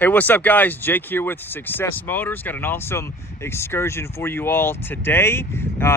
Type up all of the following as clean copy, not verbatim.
Hey, what's up guys? Jake here with Success Motors. Got an awesome Excursion for you all today.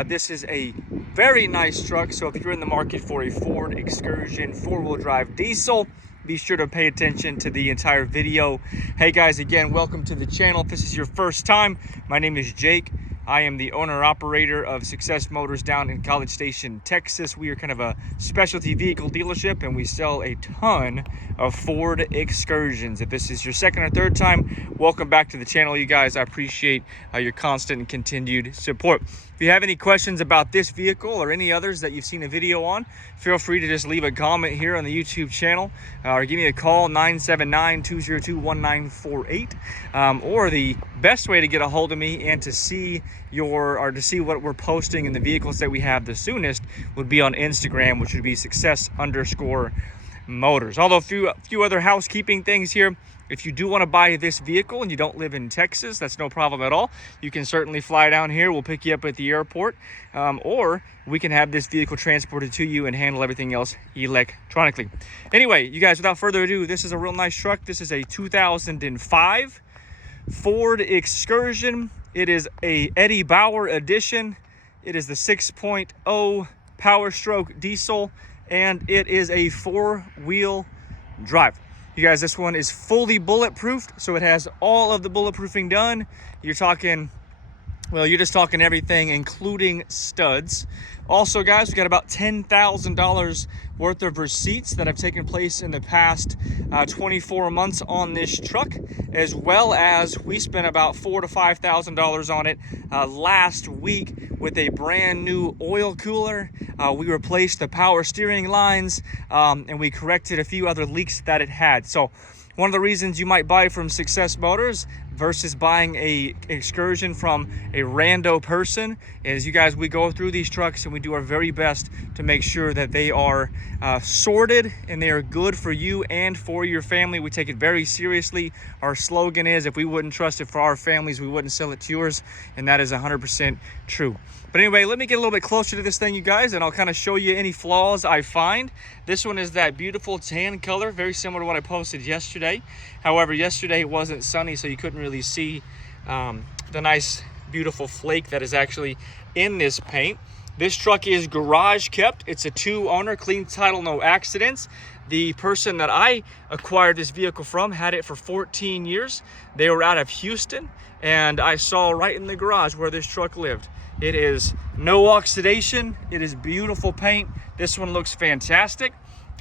This is a very nice truck, so if you're in the market for a Ford Excursion 4-wheel drive diesel, be sure to pay attention to the entire video. Hey guys, again, welcome to the channel. If this is your first time, my name is Jake. I am the owner-operator of Success Motors down in College Station, Texas. We are kind of a specialty vehicle dealership, and we sell a ton of Ford Excursions. If this is your second or third time, welcome back to the channel, you guys. I appreciate your constant and continued support. If you have any questions about this vehicle or any others that you've seen a video on, feel free to just leave a comment here on the YouTube channel or give me a call, 979-202-1948. Or the best way to get a hold of me and to see what we're posting in the vehicles that we have the soonest would be on Instagram, which would be success_motors. Although a few other housekeeping things here. If you do want to buy this vehicle and you don't live in Texas, that's no problem at all. You can certainly fly down here. We'll pick you up at the airport, or we can have this vehicle transported to you and handle everything else electronically. Anyway, you guys, without further ado, this is a real nice truck. This is a 2005 Ford Excursion. It is a Eddie Bauer edition. It is the 6.0 Powerstroke diesel, and it is a 4-wheel drive. You guys, this one is fully bulletproofed, so it has all of the bulletproofing done. You're talking, well, you're just talking everything, including studs. Also, guys, we got about $10,000 worth of receipts that have taken place in the past 24 months on this truck, as well as we spent about $4,000 to $5,000 on it last week with a brand new oil cooler. We replaced the power steering lines, and we corrected a few other leaks that it had. So one of the reasons you might buy from Success Motors versus buying a Excursion from a rando person is, you guys, we go through these trucks and we do our very best to make sure that they are sorted and they are good for you and for your family. We take it very seriously. Our slogan is, if we wouldn't trust it for our families, we wouldn't sell it to yours, and that is 100% true. But anyway, let me get a little bit closer to this thing, you guys, and I'll kind of show you any flaws I find. This one is that beautiful tan color, very similar to what I posted yesterday. However, yesterday it wasn't sunny, so you couldn't really see the nice, beautiful flake that is actually in this paint. This truck is garage kept. It's a 2-owner, clean title, no accidents. The person that I acquired this vehicle from had it for 14 years. They were out of Houston, and I saw right in the garage where this truck lived. It is no oxidation. It is beautiful paint. This one looks fantastic.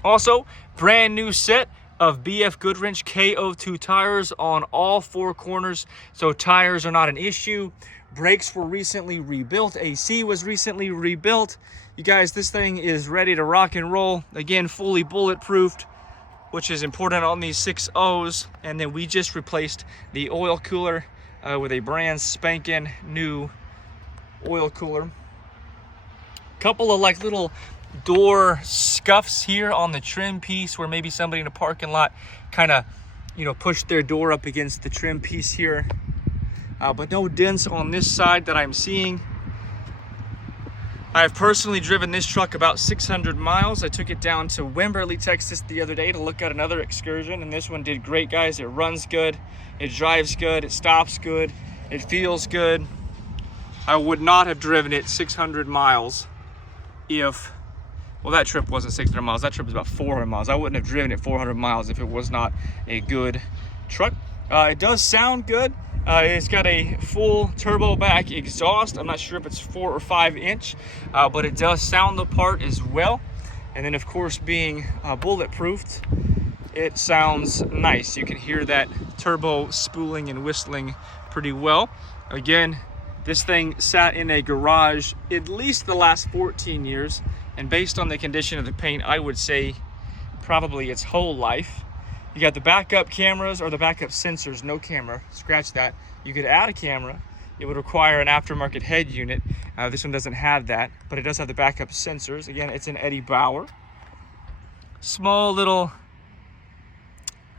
Also, brand new set of BFG KO2 tires on all 4 corners, so tires are not an issue. Brakes were recently rebuilt. AC was recently rebuilt. You guys, this thing is ready to rock and roll. Again, fully bulletproofed, which is important on these 6.0s. And then we just replaced the oil cooler with a brand spanking new oil cooler. Couple of like little door scuffs here on the trim piece where maybe somebody in a parking lot kind of, pushed their door up against the trim piece here. But no dents on this side that I'm seeing. I've personally driven this truck about 600 miles. I took it down to Wimberley, Texas the other day to look at another Excursion, and this one did great, guys. It runs good, it drives good, it stops good, it feels good. I would not have driven it 600 miles if, well, that trip wasn't 600 miles. That trip was about 400 miles. I wouldn't have driven it 400 miles if it was not a good truck. It does sound good. It's got a full turbo back exhaust. I'm not sure if it's 4 or 5 inch, but it does sound the part as well. And then, of course, being bulletproofed, it sounds nice. You can hear that turbo spooling and whistling pretty well. Again, this thing sat in a garage at least the last 14 years, and based on the condition of the paint, I would say probably its whole life. You got the backup cameras, or the backup sensors, no camera, scratch that. You could add a camera. It would require an aftermarket head unit. This one doesn't have that, but it does have the backup sensors. Again, it's an Eddie Bauer. Small little,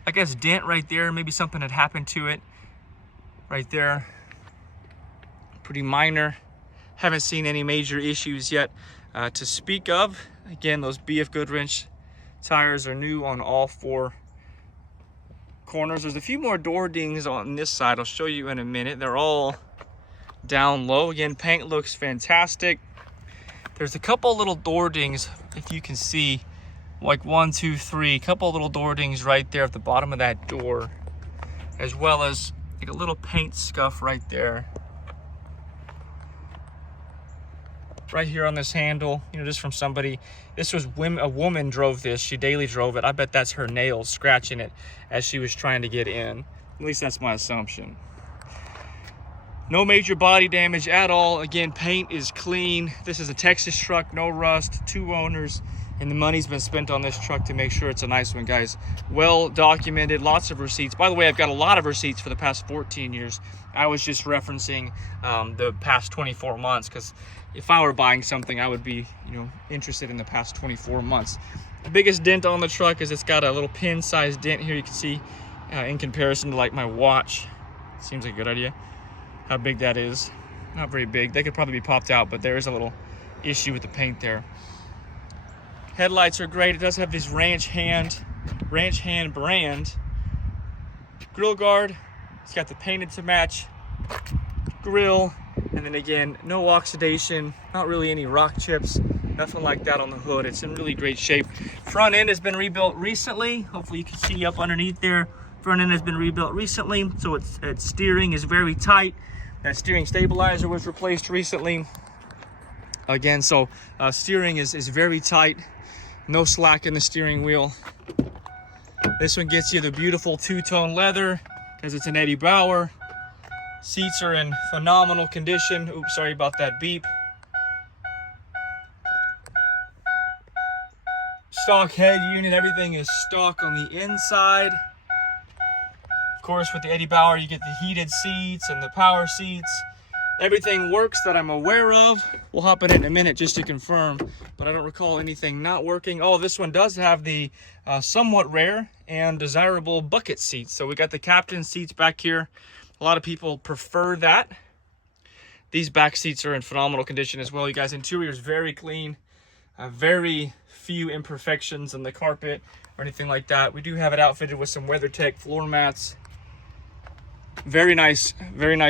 I guess, dent right there. Maybe something had happened to it right there. Pretty minor. Haven't seen any major issues yet to speak of. Again, those BFG tires are new on all 4 corners. There's a few more door dings on this side. I'll show you in a minute. They're all down low. Again, paint looks fantastic. There's a couple little door dings, if you can see, like 1, 2, 3, a couple little door dings right there at the bottom of that door, as well as like a little paint scuff right there. Right here on this handle, you know, just from somebody. This was a woman drove this. She daily drove it. I bet that's her nails scratching it as she was trying to get in. At least that's my assumption. No major body damage at all. Again, paint is clean. This is a Texas truck, no rust, 2 owners, and the money's been spent on this truck to make sure it's a nice one, guys. Well documented, lots of receipts. By the way, I've got a lot of receipts for the past 14 years. I was just referencing the past 24 months because if I were buying something, I would be, you know, interested in the past 24 months. The biggest dent on the truck is it's got a little pin-sized dent here. You can see in comparison to like my watch. Seems like a good idea. How big that is. Not very big. They could probably be popped out, but there is a little issue with the paint there. Headlights are great. It does have this ranch hand brand grill guard. It's got the painted to match grill, and then again, no oxidation, not really any rock chips, nothing like that on the hood. It's in really great shape. Front end has been rebuilt recently. Hopefully you can see up underneath there. Front end has been rebuilt recently, so its steering is very tight. That steering stabilizer was replaced recently. Again, so steering is very tight. No slack in the steering wheel. This one gets you the beautiful 2-tone leather because it's an Eddie Bauer. Seats are in phenomenal condition. Oops, sorry about that beep. Stock head unit, everything is stock on the inside. Of course, with the Eddie Bauer, you get the heated seats and the power seats. Everything works that I'm aware of. We'll hop in a minute just to confirm, but I don't recall anything not working. Oh, this one does have the somewhat rare and desirable bucket seats. So we got the captain seats back here. A lot of people prefer that. These back seats are in phenomenal condition as well. You guys, interior is very clean. Very few imperfections in the carpet or anything like that. We do have it outfitted with some WeatherTech floor mats. Very nice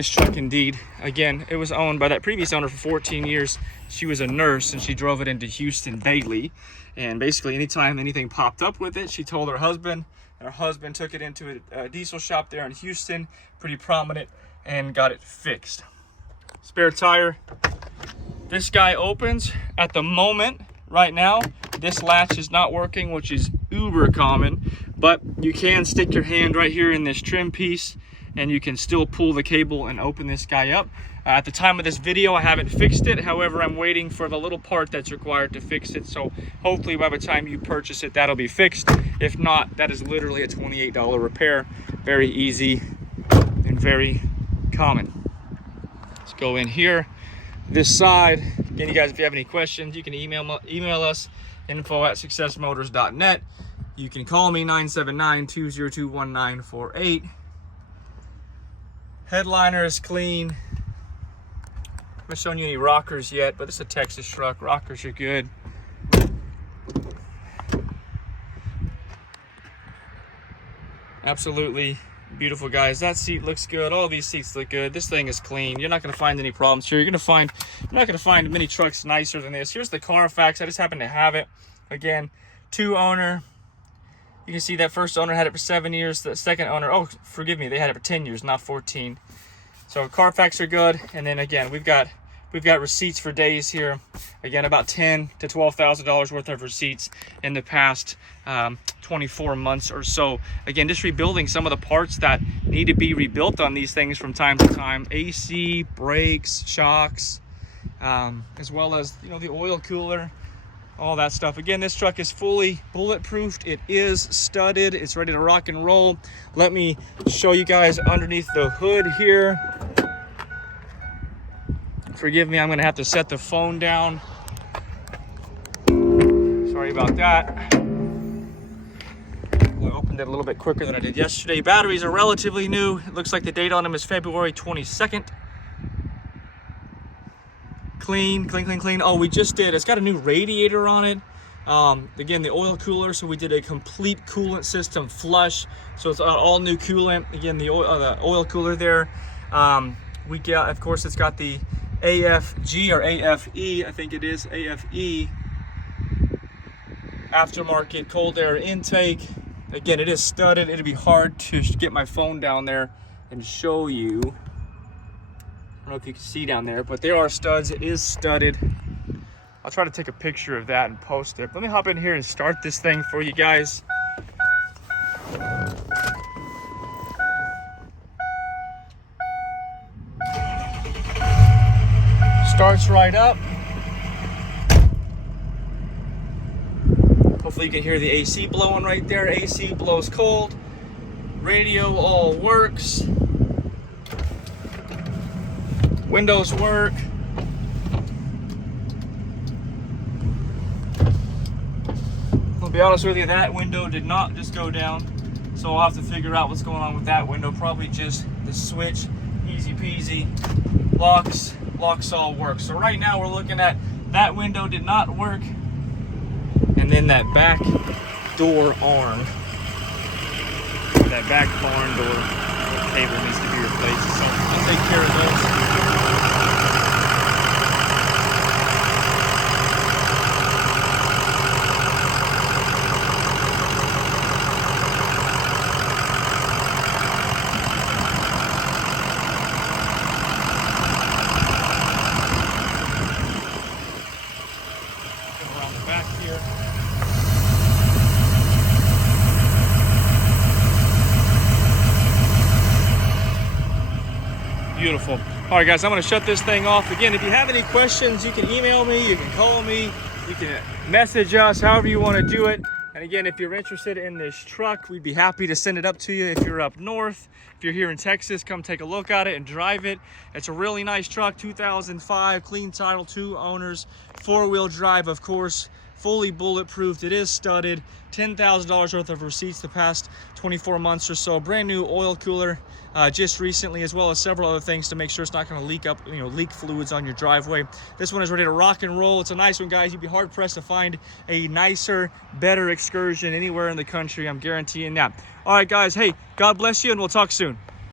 truck indeed. Again, it was owned by that previous owner for 14 years. She was a nurse and she drove it into Houston daily. And basically anytime anything popped up with it, she told her husband, and her husband took it into a diesel shop there in Houston, pretty prominent, and got it fixed. Spare tire. This guy opens at the moment. Right now, this latch is not working, which is uber common, but you can stick your hand right here in this trim piece and you can still pull the cable and open this guy up. At the time of this video, I haven't fixed it. However, I'm waiting for the little part that's required to fix it. So hopefully by the time you purchase it, that'll be fixed. If not, that is literally a $28 repair. Very easy and very common. Let's go in here. This side, again, you guys, if you have any questions, you can email us, info@successmotors.net. You can call me, 979-202-1948. Headliner is clean. I haven't shown you any rockers yet, but this is a Texas truck. Rockers are good. Absolutely beautiful, guys. That seat looks good. All these seats look good. This thing is clean. You're not going to find any problems here. You're not going to find many trucks nicer than this. Here's the Carfax. I just happen to have it. Again, 2 owner. You can see that first owner had it for 7 years. The second owner, oh, forgive me, they had it for 10 years, not 14. So Carfax are good. And then again, we've got receipts for days here. Again, about $10,000 to $12,000 worth of receipts in the past 24 months or so. Again, just rebuilding some of the parts that need to be rebuilt on these things from time to time. AC, brakes, shocks, as well as, you know, the oil cooler, all that stuff. Again, this truck is fully bulletproofed. It is studded. It's ready to rock and roll. Let me show you guys underneath the hood here. Forgive me, I'm gonna have to set the phone down. Sorry about that. I opened it a little bit quicker than I did yesterday. Batteries are relatively new. It looks like the date on them is February 22nd. Clean. Oh, we just did. It's got a new radiator on it. Again, the oil cooler, so we did a complete coolant system flush, so it's all new coolant. Again, the oil cooler there. We got, of course, it's got the AFG or AFE, I think it is, AFE aftermarket cold air intake. Again, it is studded. It'd be hard to get my phone down there and show you. I don't know if you can see down there, but there are studs. It is studded. I'll try to take a picture of that and post it. Let me hop in here and start this thing for you guys. Starts right up. Hopefully you can hear the AC blowing right there. AC blows cold. Radio all works. Windows work. I'll be honest with you, that window did not just go down. So I'll have to figure out what's going on with that window. Probably just the switch. Easy peasy. Locks all work. So right now we're looking at that window did not work. And then that back door arm. That back barn door cable needs to be replaced. So I'll take care of those. Beautiful. All right, guys, I'm going to shut this thing off. Again, if you have any questions, you can email me, you can call me, you can message us, however you want to do it. And again, if you're interested in this truck, we'd be happy to send it up to you. If you're up north, if you're here in Texas, come take a look at it and drive it. It's a really nice truck, 2005, clean title, 2 owners, 4-wheel drive, of course, fully bulletproofed. It is studded, $10,000 worth of receipts the past 24 months or so. Brand new oil cooler just recently, as well as several other things to make sure it's not going to leak up, leak fluids on your driveway. This one is ready to rock and roll. It's a nice one, guys. You'd be hard pressed to find a nicer, better Excursion anywhere in the country. I'm guaranteeing that. All right, guys. Hey, God bless you, and we'll talk soon.